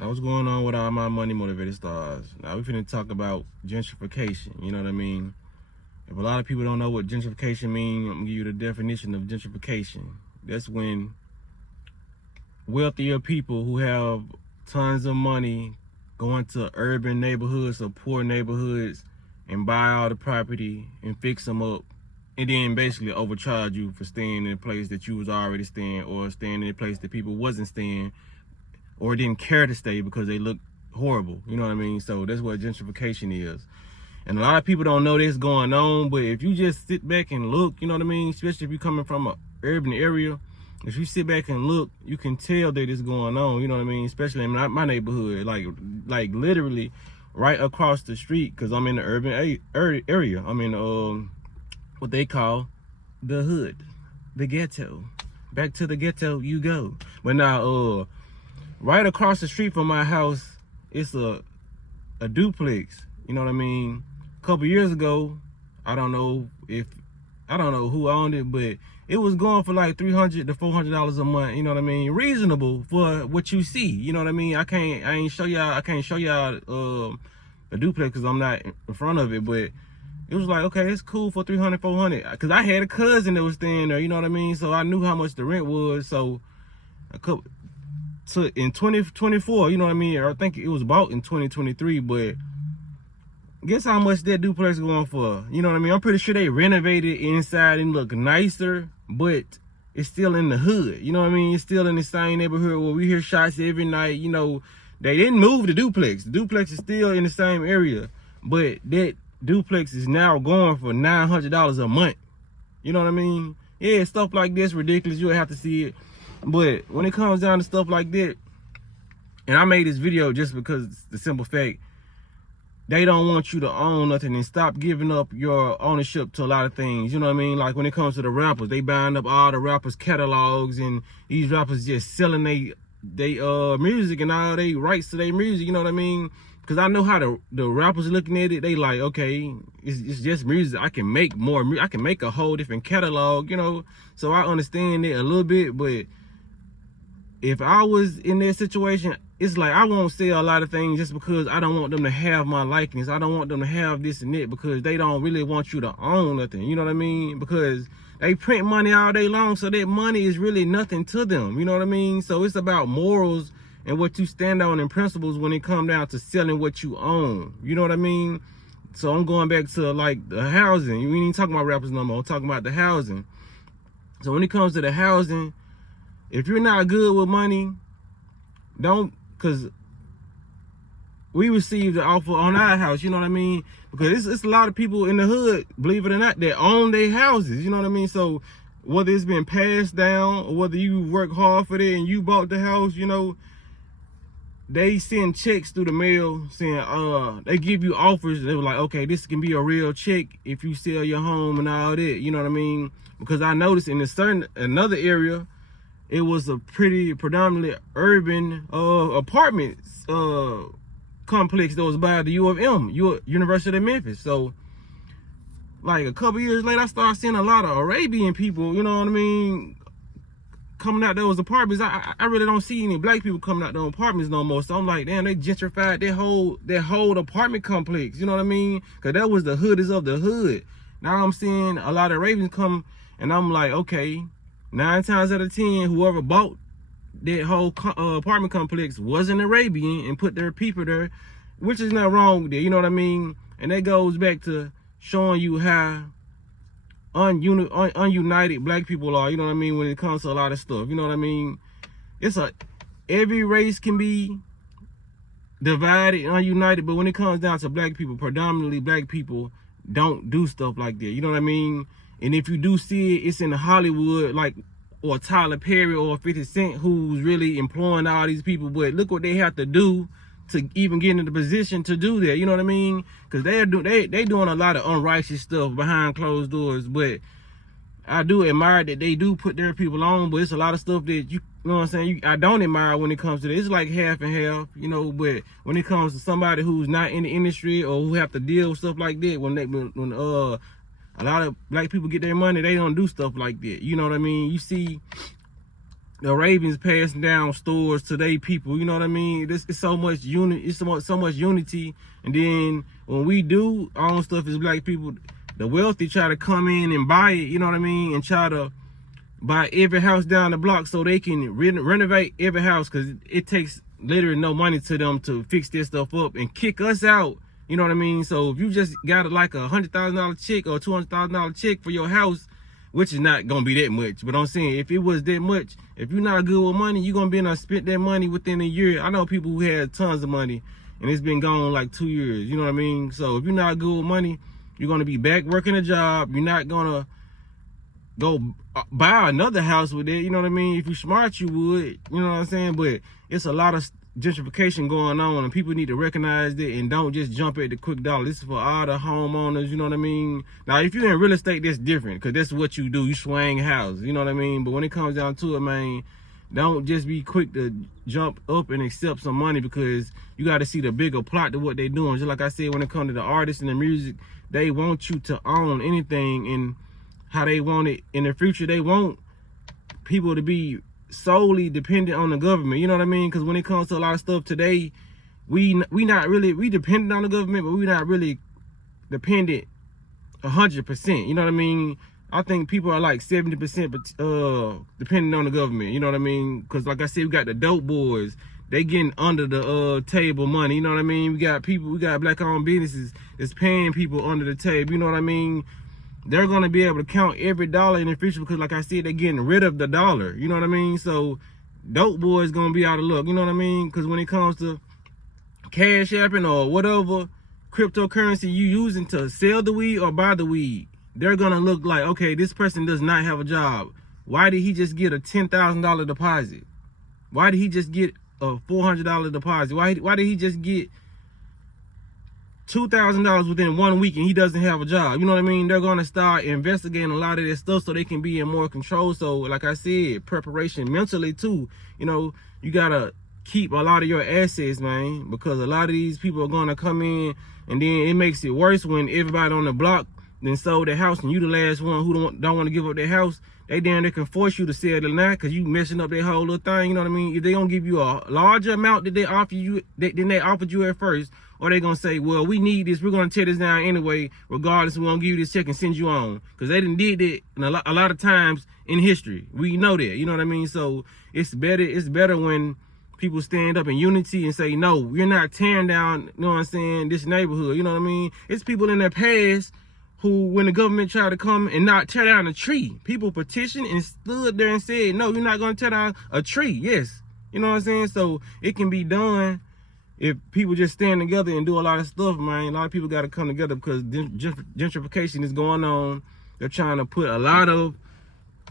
Now, what's going on with all my money motivated stars? Now we finna talk about gentrification. You know what I mean? If a lot of people don't know what gentrification means, I'm gonna give you the definition of gentrification. That's when wealthier people who have tons of money go into urban neighborhoods or poor neighborhoods and buy all the property and fix them up, and then basically overcharge you for staying in a place that you was already staying, or staying in a place that people wasn't staying or didn't care to stay because they look horrible. You know what I mean? So that's what gentrification is. And a lot of people don't know this going on, but if you just sit back and look, you know what I mean? Especially if you're coming from an urban area, if you sit back and look, you can tell that it's going on, you know what I mean? Especially in my neighborhood, like literally right across the street, because I'm in the urban area. I'm in what they call the hood, the ghetto. Back to the ghetto you go. But now, right across the street from my house, it's a duplex. You know what I mean? A couple years ago, I don't know who owned it, but it was going for like $300 to $400 a month. You know what I mean? Reasonable for what you see. You know what I mean? I can't show y'all a duplex because I'm not in front of it, but it was like, okay, it's cool for $300, $400. Because I had a cousin that was staying there. You know what I mean? So I knew how much the rent was. So in 2024, you know what I mean? I think it was bought in 2023, but guess how much that duplex going for? You know what I mean? I'm pretty sure they renovated inside and look nicer, but it's still in the hood. You know what I mean? It's still in the same neighborhood where we hear shots every night. You know, they didn't move the duplex. The duplex is still in the same area, but that duplex is now going for $900 a month. You know what I mean? Yeah, stuff like this ridiculous. You'll have to see it. But when it comes down to stuff like that, and I made this video just because the simple fact, they don't want you to own nothing, and stop giving up your ownership to a lot of things. You know what I mean? Like when it comes to the rappers, they buying up all the rappers' catalogs, and these rappers just selling they music and all they rights to their music. You know what I mean? Because I know how the rappers looking at it. They like, okay, it's just music. I can make more. I can make a whole different catalog. You know, so I understand it a little bit, but if I was in that situation, it's like I won't sell a lot of things just because I don't want them to have my likeness. I don't want them to have this and that, because they don't really want you to own nothing. You know what I mean? Because they print money all day long, so that money is really nothing to them. You know what I mean? So it's about morals and what you stand on and principles when it comes down to selling what you own. You know what I mean? So I'm going back to like the housing. We ain't talking about rappers no more. I'm talking about the housing. So when it comes to the housing, if you're not good with money, because we received the offer on our house, you know what I mean? Because it's a lot of people in the hood, believe it or not, that own their houses, you know what I mean? So whether it's been passed down or whether you work hard for it and you bought the house, you know, they send checks through the mail saying, they give you offers. They were like, okay, this can be a real check if you sell your home and all that, you know what I mean? Because I noticed in another area, it was a pretty predominantly urban apartments complex that was by the U of M, University of Memphis. So like a couple years later, I started seeing a lot of Arabian people, you know what I mean, coming out those apartments. I really don't see any black people coming out those apartments no more. So I'm like, damn, they gentrified that whole apartment complex, you know what I mean? Because that was the hoodest of the hood. Now I'm seeing a lot of Arabians come, and I'm like, okay, 9 times out of 10, whoever bought that whole apartment complex was an Arabian and put their people there, which is not wrong with it, you know what I mean? And that goes back to showing you how ununited black people are, you know what I mean, when it comes to a lot of stuff, you know what I mean? Every race can be divided, ununited, but when it comes down to black people, predominantly black people don't do stuff like that, you know what I mean? And if you do see it, it's in Hollywood, like, or Tyler Perry or 50 Cent, who's really employing all these people. But look what they have to do to even get in the position to do that. You know what I mean? Because they doing a lot of unrighteous stuff behind closed doors. But I do admire that they do put their people on. But it's a lot of stuff that you know what I'm saying, I don't admire when it comes to this. It's like half and half, you know. But when it comes to somebody who's not in the industry or who have to deal with stuff like that, when a lot of black people get their money, they don't do stuff like that. You know what I mean? You see the Ravens passing down stores to their people. You know what I mean? This is so much unity. It's so much unity. And then when we do our own stuff as black people, the wealthy try to come in and buy it. You know what I mean? And try to buy every house down the block so they can renovate every house, because it takes literally no money to them to fix this stuff up and kick us out. You know what I mean? So if you just got like $100,000 check or $200,000 check for your house, which is not gonna be that much, but I'm saying if it was that much, if you're not good with money, you're gonna be able to spend that money within a year. I know people who had tons of money and it's been gone like 2 years. You know what I mean? So if you're not good with money, you're gonna be back working a job. You're not gonna go buy another house with it. You know what I mean? If you're smart, you would. You know what I'm saying? But it's a lot of gentrification going on, and people need to recognize that and don't just jump at the quick dollar. This is for all the homeowners. You know what I mean? Now, if you're in real estate, that's different, because that's what you do. You swing houses. You know what I mean? But when it comes down to it, man, don't just be quick to jump up and accept some money, because you got to see the bigger plot to what they're doing. Just like I said, when it comes to the artists and the music, they want you to own anything and how they want it in the future. They want people to be solely dependent on the government. You know what I mean? Because when it comes to a lot of stuff today, we not really, we dependent on the government, but we not really dependent 100%. You know what I mean? I think people are like 70% dependent on the government. You know what I mean? Because like I said, we got the dope boys. They getting under the table money. You know what I mean? We got people, we got black-owned businesses that's paying people under the table. You know what I mean? They're going to be able to count every dollar in the future, because like I said, they're getting rid of the dollar. You know what I mean? So dope boy is going to be out of luck. You know what I mean? Because when it comes to cash apping or whatever cryptocurrency you using to sell the weed or buy the weed, they're going to look like, okay, this person does not have a job. Why did he just get a $10,000 deposit? Why did he just get a $400 deposit? Why did he just get $2,000 within 1 week and he doesn't have a job? You know what I mean? They're going to start investigating a lot of this stuff so they can be in more control. So like I said, preparation mentally too. You know, you got to keep a lot of your assets, man, because a lot of these people are going to come in, and then it makes it worse when everybody on the block then sold their house and you the last one who don't want to give up their house. They can force you to sell it now because you messing up their whole little thing. You know what I mean? If they don't give you a larger amount that they offer you than they offered you at first, or they gonna say, well, we need this, we're gonna tear this down anyway, regardless, we're gonna give you this check and send you on. Because they done did that a lot of times in history. We know that, you know what I mean? So it's better when people stand up in unity and say, no, we're not tearing down, you know what I'm saying, this neighborhood. You know what I mean? It's people in their past who, when the government tried to come and not tear down a tree, people petitioned and stood there and said, no, you're not gonna tear down a tree. Yes. You know what I'm saying? So it can be done if people just stand together and do a lot of stuff, man. A lot of people got to come together, because gentrification is going on. They're trying to put a lot of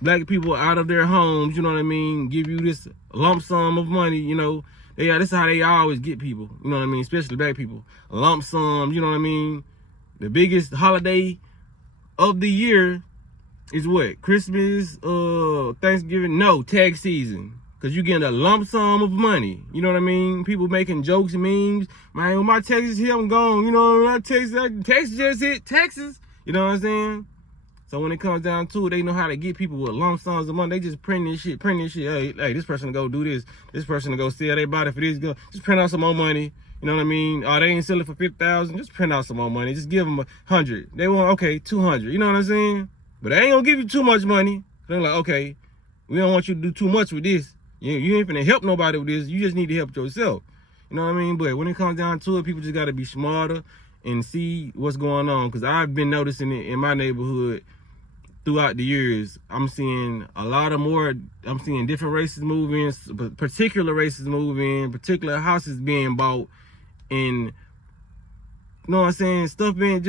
black people out of their homes, you know what I mean? Give you this lump sum of money, you know. This is how they always get people, you know what I mean? Especially black people. A lump sum, you know what I mean? The biggest holiday of the year is what? Christmas, Thanksgiving? No, tax season. Because you're getting a lump sum of money. You know what I mean? People making jokes and memes. Man, when my taxes hit, I'm gone. You know, my taxes just hit Texas. You know what I'm saying? So when it comes down to it, they know how to get people with lump sums of money. They just print this shit. Hey, this person to go do this. This person to go sell their body for this. Just print out some more money. You know what I mean? Oh, they ain't selling for $50,000. Just print out some more money. Just give them 100. They want, okay, 200. You know what I'm saying? But they ain't gonna give you too much money. They're like, okay, we don't want you to do too much with this. You ain't finna help nobody with this. You just need to help yourself. You know what I mean? But when it comes down to it, people just got to be smarter and see what's going on. Because I've been noticing it in my neighborhood throughout the years. I'm seeing I'm seeing different races move in, particular races move in, particular houses being bought, and you know what I'm saying? Stuff going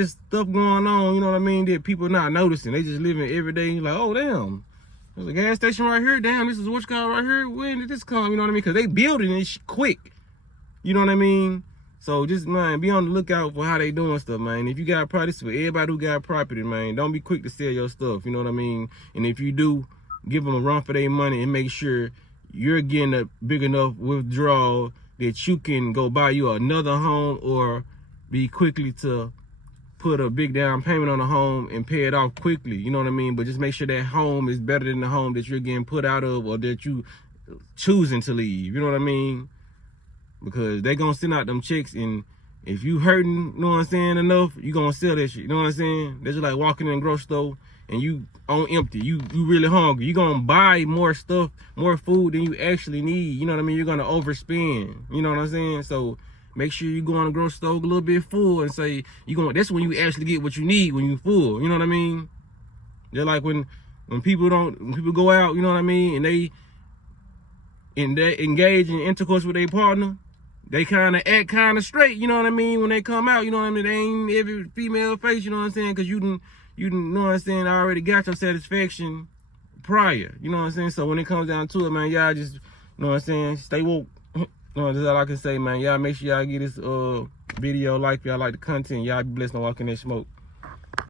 on, you know what I mean, that people not noticing. They just living every day. Like, oh, damn. There's a gas station right here. Damn, this is what's called right here. When did this come? You know what I mean? Because they building it quick. You know what I mean? So just, man, be on the lookout for how they doing stuff, man. If you got property, for everybody who got property, man, don't be quick to sell your stuff. You know what I mean? And if you do, give them a run for their money and make sure you're getting a big enough withdrawal that you can go buy you another home or be quickly to put a big down payment on a home and pay it off quickly. You know what I mean? But just make sure that home is better than the home that you're getting put out of or that you choosing to leave. You know what I mean? Because they gonna send out them checks, and if you hurting, you know what I'm saying, enough, you gonna sell that shit. You know what I'm saying? That's just like walking in a grocery store and you on empty. You really hungry. You gonna buy more stuff, more food than you actually need. You know what I mean? You're gonna overspend. You know what I'm saying? So make sure you go on the grocery store a little bit full and say that's when you actually get what you need when you full. You know what I mean? They're like when people go out, you know what I mean, and they engage in intercourse with their partner, they kind of act kind of straight, you know what I mean, when they come out, you know what I mean? They ain't every female face, you know what I'm saying? Because you know what I'm saying, I already got your satisfaction prior, you know what I'm saying? So when it comes down to it, man, y'all just, you know what I'm saying, stay woke. You know, that's all I can say, man. Y'all make sure y'all get this video like, y'all like the content. Y'all be blessed and walk in that smoke.